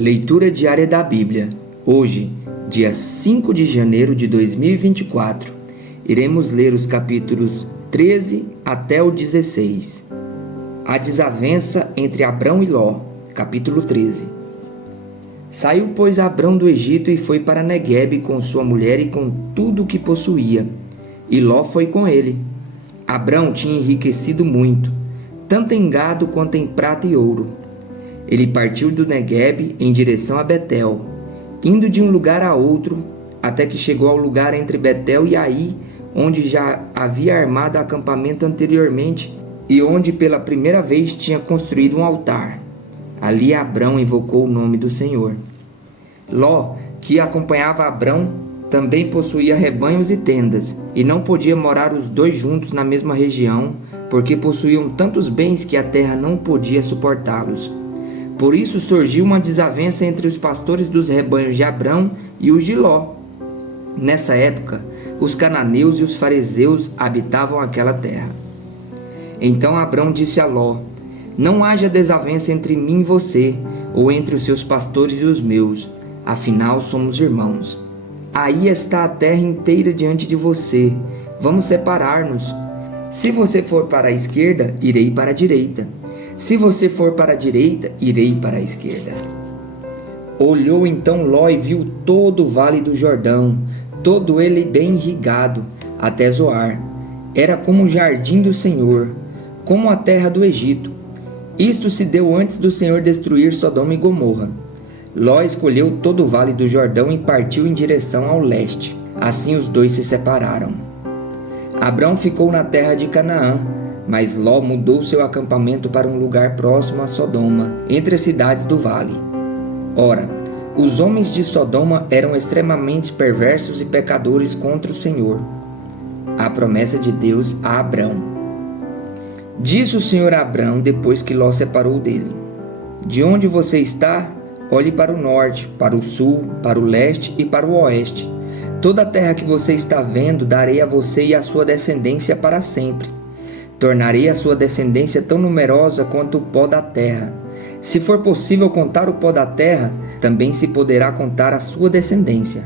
Leitura diária da Bíblia. Hoje, dia 5 de janeiro de 2024, iremos ler os capítulos 13 até o 16. A desavença entre Abrão e Ló, capítulo 13. Saiu, pois, Abrão do Egito e foi para Neguebe com sua mulher e com tudo o que possuía, e Ló foi com ele. Abrão tinha enriquecido muito, tanto em gado quanto em prata e ouro. Ele partiu do Neguebe em direção a Betel, indo de um lugar a outro, até que chegou ao lugar entre Betel e Ai, onde já havia armado acampamento anteriormente e onde pela primeira vez tinha construído um altar. Ali Abrão invocou o nome do Senhor. Ló, que acompanhava Abrão, também possuía rebanhos e tendas, e não podia morar os dois juntos na mesma região, porque possuíam tantos bens que a terra não podia suportá-los. Por isso surgiu uma desavença entre os pastores dos rebanhos de Abrão e os de Ló. Nessa época, os cananeus e os fariseus habitavam aquela terra. Então Abrão disse a Ló: não haja desavença entre mim e você, ou entre os seus pastores e os meus, afinal somos irmãos. Aí está a terra inteira diante de você, vamos separar-nos. Se você for para a esquerda, irei para a direita. Se você for para a direita, irei para a esquerda. Olhou então Ló e viu todo o vale do Jordão, todo ele bem irrigado, até Zoar. Era como o jardim do Senhor, como a terra do Egito. Isto se deu antes do Senhor destruir Sodoma e Gomorra. Ló escolheu todo o vale do Jordão e partiu em direção ao leste. Assim os dois se separaram. Abrão ficou na terra de Canaã, mas Ló mudou seu acampamento para um lugar próximo a Sodoma, entre as cidades do vale. Ora, os homens de Sodoma eram extremamente perversos e pecadores contra o Senhor. A promessa de Deus a Abrão. Disse o Senhor a Abrão depois que Ló separou dele: de onde você está, olhe para o norte, para o sul, para o leste e para o oeste. Toda a terra que você está vendo darei a você e à sua descendência para sempre. Tornarei a sua descendência tão numerosa quanto o pó da terra. Se for possível contar o pó da terra, também se poderá contar a sua descendência.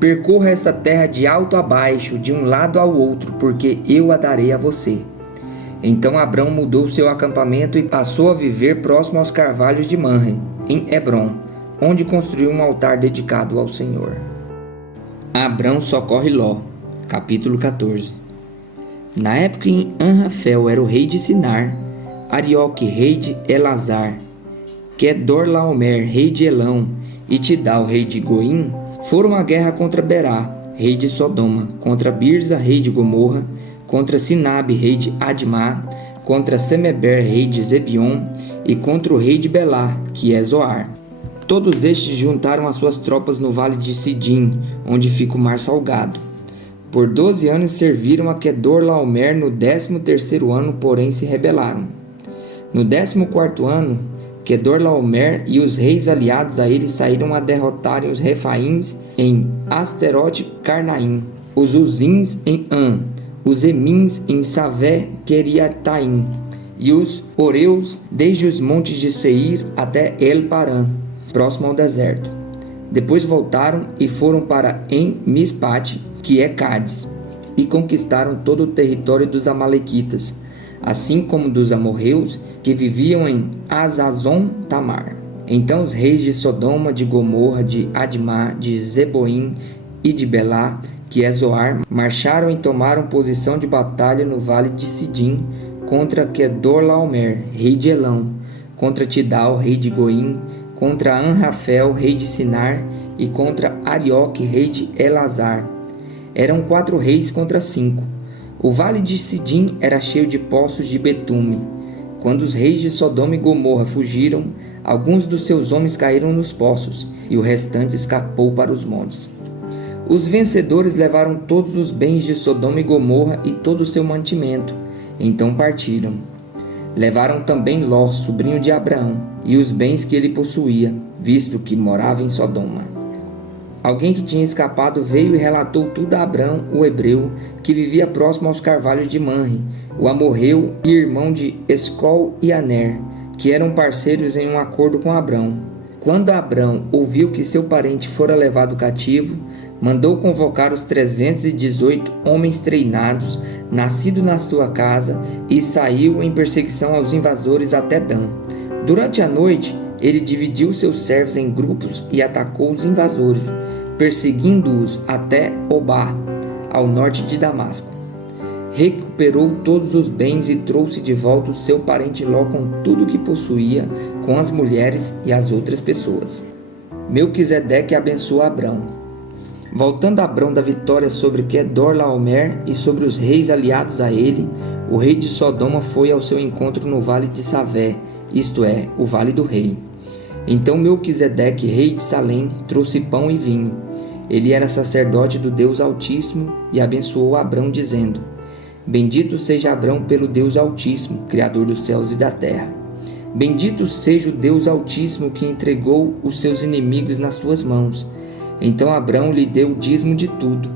Percorra esta terra de alto a baixo, de um lado ao outro, porque eu a darei a você. Então Abrão mudou seu acampamento e passou a viver próximo aos carvalhos de Manre, em Hebrom, onde construiu um altar dedicado ao Senhor. Abrão socorre Ló, capítulo 14. Na época em Anrafel era o rei de Sinar, Arioque, rei de Elazar, Quedorlaomer, rei de Elão, e Tidal, rei de Goim, foram à guerra contra Berá, rei de Sodoma, contra Birza, rei de Gomorra, contra Sinabe, rei de Admá, contra Semeber, rei de Zebion, e contra o rei de Belá, que é Zoar. Todos estes juntaram as suas tropas no vale de Sidim, onde fica o mar salgado. Por 12 anos serviram a Quedorlaomer. No 13º ano, porém, se rebelaram. No 14º ano, Quedorlaomer e os reis aliados a ele saíram a derrotarem os Refaíns em Asterote-Carnaim, os Uzins em An, os Emins em Savé-Queriataim, e os Oreus desde os montes de Seir até El-Parã, próximo ao deserto. Depois voltaram e foram para En-Mispate, que é Cádiz, e conquistaram todo o território dos amalequitas, assim como dos amorreus que viviam em Azazon-Tamar. Então os reis de Sodoma, de Gomorra, de Admá, de Zeboim e de Belá, que é Zoar, marcharam e tomaram posição de batalha no vale de Sidim contra Quedorlaomer, rei de Elão, contra Tidal, rei de Goim, contra Anrafel, rei de Sinar, e contra Arioque, rei de Elazar. Eram 4 reis contra 5. O vale de Sidim era cheio de poços de betume. Quando os reis de Sodoma e Gomorra fugiram, alguns dos seus homens caíram nos poços, e o restante escapou para os montes. Os vencedores levaram todos os bens de Sodoma e Gomorra e todo o seu mantimento. Então partiram. Levaram também Ló, sobrinho de Abraão, e os bens que ele possuía, visto que morava em Sodoma. Alguém que tinha escapado veio e relatou tudo a Abrão, o hebreu, que vivia próximo aos carvalhos de Manre, o amorreu e irmão de Escol e Aner, que eram parceiros em um acordo com Abrão. Quando Abrão ouviu que seu parente fora levado cativo, mandou convocar os 318 homens treinados, nascidos na sua casa, e saiu em perseguição aos invasores até Dan. Durante a noite, ele dividiu seus servos em grupos e atacou os invasores, perseguindo-os até Obá, ao norte de Damasco. Recuperou todos os bens e trouxe de volta o seu parente Ló com tudo o que possuía, com as mulheres e as outras pessoas. Melquisedeque abençoou Abrão. Voltando Abrão da vitória sobre Quedorlaomer e sobre os reis aliados a ele, o rei de Sodoma foi ao seu encontro no vale de Savé, isto é, o vale do rei. Então Melquisedeque, rei de Salém, trouxe pão e vinho. Ele era sacerdote do Deus Altíssimo e abençoou Abrão, dizendo: Bendito seja Abrão pelo Deus Altíssimo, Criador dos céus e da terra. Bendito seja o Deus Altíssimo que entregou os seus inimigos nas suas mãos. Então Abrão lhe deu o dízimo de tudo.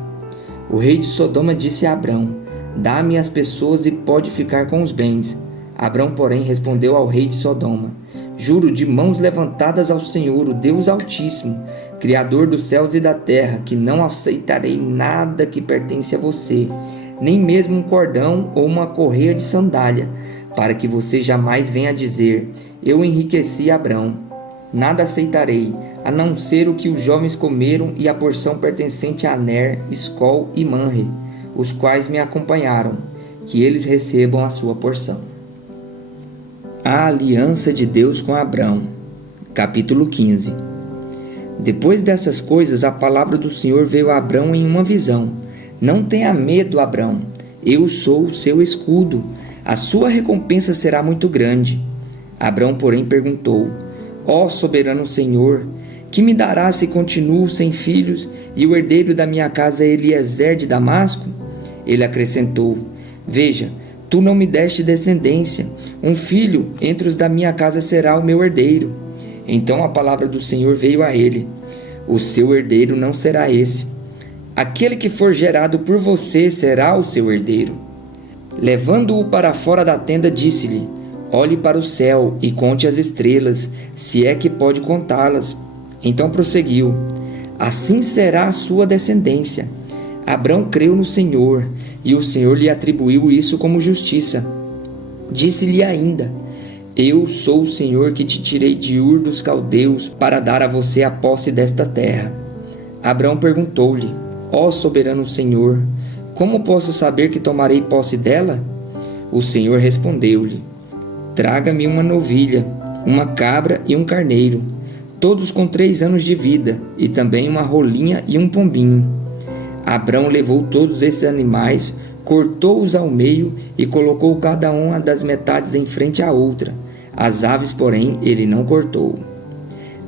O rei de Sodoma disse a Abrão: Dá-me as pessoas e pode ficar com os bens. Abrão, porém, respondeu ao rei de Sodoma: Juro de mãos levantadas ao Senhor, o Deus Altíssimo, Criador dos céus e da terra, que não aceitarei nada que pertence a você, nem mesmo um cordão ou uma correia de sandália, para que você jamais venha dizer: Eu enriqueci Abrão. Nada aceitarei, a não ser o que os jovens comeram e a porção pertencente a Aner, Escol e Manre, os quais me acompanharam, que eles recebam a sua porção. A aliança de Deus com Abrão. Capítulo 15. Depois dessas coisas, a palavra do Senhor veio a Abrão em uma visão: Não tenha medo, Abrão, eu sou o seu escudo, a sua recompensa será muito grande. Abrão, porém, perguntou: Ó soberano Senhor, que me dará se continuo sem filhos e o herdeiro da minha casa é Eliezer de Damasco? Ele acrescentou: Veja, tu não me deste descendência, um filho entre os da minha casa será o meu herdeiro. Então a palavra do Senhor veio a ele: O seu herdeiro não será esse. Aquele que for gerado por você será o seu herdeiro. Levando-o para fora da tenda, disse-lhe: Olhe para o céu e conte as estrelas, se é que pode contá-las. Então prosseguiu: Assim será a sua descendência. Abrão creu no Senhor, e o Senhor lhe atribuiu isso como justiça. Disse-lhe ainda: Eu sou o Senhor que te tirei de Ur dos Caldeus para dar a você a posse desta terra. Abrão perguntou-lhe: Ó soberano Senhor, como posso saber que tomarei posse dela? O Senhor respondeu-lhe: Traga-me uma novilha, uma cabra e um carneiro, todos com 3 anos de vida, e também uma rolinha e um pombinho. Abrão levou todos esses animais, cortou-os ao meio e colocou cada uma das metades em frente à outra. As aves, porém, ele não cortou.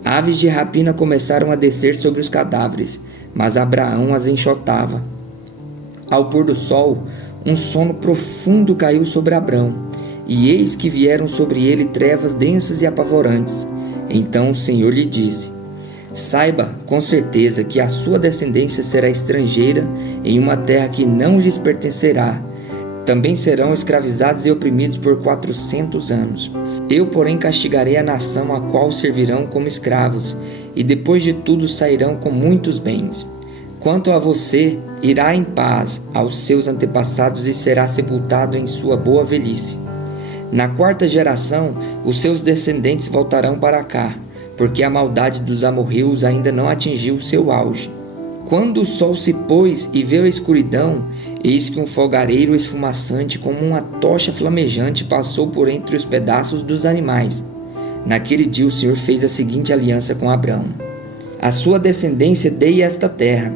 Aves de rapina começaram a descer sobre os cadáveres, mas Abraão as enxotava. Ao pôr do sol, um sono profundo caiu sobre Abrão, e eis que vieram sobre ele trevas densas e apavorantes. Então o Senhor lhe disse: Saiba com certeza que a sua descendência será estrangeira em uma terra que não lhes pertencerá. Também serão escravizados e oprimidos por 400 anos. Eu, porém, castigarei a nação a qual servirão como escravos, e depois de tudo sairão com muitos bens. Quanto a você, irá em paz aos seus antepassados e será sepultado em sua boa velhice. Na 4ª geração, os seus descendentes voltarão para cá, porque a maldade dos amorreus ainda não atingiu seu auge. Quando o sol se pôs e veio a escuridão, eis que um fogareiro esfumaçante como uma tocha flamejante passou por entre os pedaços dos animais. Naquele dia o Senhor fez a seguinte aliança com Abrão: A sua descendência dei esta terra,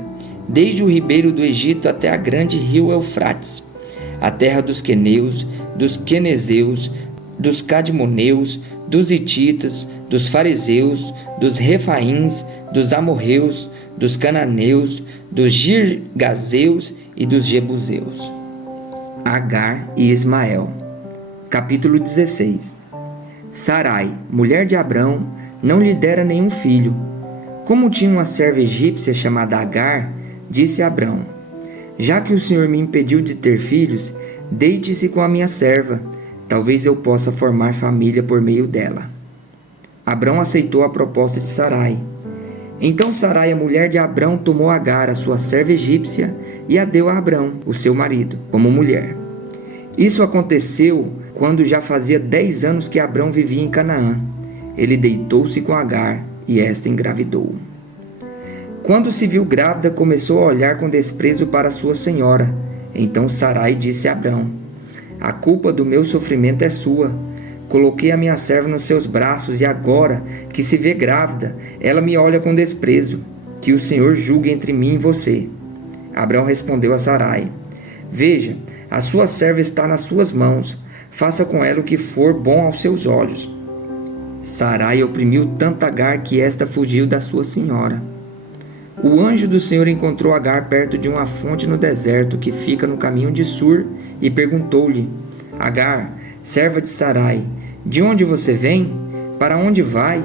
desde o ribeiro do Egito até a grande rio Eufrates, a terra dos queneus, dos quenezeus, dos cadmoneus, dos hititas, dos fariseus, dos refaíns, dos amorreus, dos cananeus, dos girgazeus e dos jebuseus. Agar e Ismael. Capítulo 16. Sarai, mulher de Abrão, não lhe dera nenhum filho. Como tinha uma serva egípcia chamada Agar, disse Abrão: Já que o Senhor me impediu de ter filhos, deite-se com a minha serva, talvez eu possa formar família por meio dela. Abrão aceitou a proposta de Sarai. Então Sarai, a mulher de Abrão, tomou Agar, a sua serva egípcia, e a deu a Abrão, o seu marido, como mulher. Isso aconteceu quando já fazia 10 anos que Abrão vivia em Canaã. Ele deitou-se com Agar e esta engravidou. Quando se viu grávida, começou a olhar com desprezo para sua senhora. Então Sarai disse a Abrão: a culpa do meu sofrimento é sua. Coloquei a minha serva nos seus braços e agora que se vê grávida, ela me olha com desprezo. Que o Senhor julgue entre mim e você. Abrão respondeu a Sarai: veja, a sua serva está nas suas mãos. Faça com ela o que for bom aos seus olhos. Sarai oprimiu tanto Agar que esta fugiu da sua senhora. O anjo do Senhor encontrou Agar perto de uma fonte no deserto que fica no caminho de Sur e perguntou-lhe: Agar, serva de Sarai, de onde você vem? Para onde vai?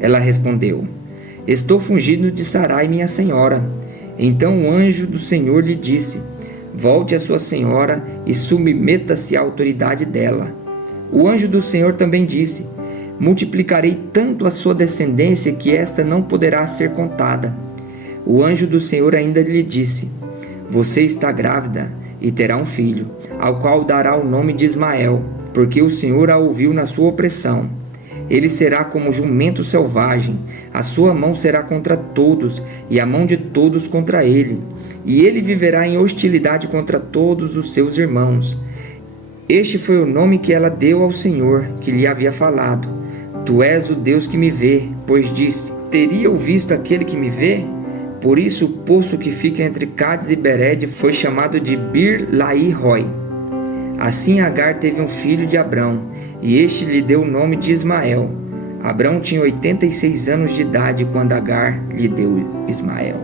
Ela respondeu: estou fugindo de Sarai, minha senhora. Então o anjo do Senhor lhe disse: volte à sua senhora e submeta-se à autoridade dela. O anjo do Senhor também disse: multiplicarei tanto a sua descendência que esta não poderá ser contada. O anjo do Senhor ainda lhe disse: você está grávida e terá um filho, ao qual dará o nome de Ismael, porque o Senhor a ouviu na sua opressão. Ele será como jumento selvagem, a sua mão será contra todos, e a mão de todos contra ele. E ele viverá em hostilidade contra todos os seus irmãos. Este foi o nome que ela deu ao Senhor, que lhe havia falado: tu és o Deus que me vê, pois disse: teria eu visto aquele que me vê? Por isso o poço que fica entre Cádiz e Bered foi chamado de Bir-Lahai-Roi. Assim Agar teve um filho de Abrão, e este lhe deu o nome de Ismael. Abrão tinha 86 anos de idade quando Agar lhe deu Ismael.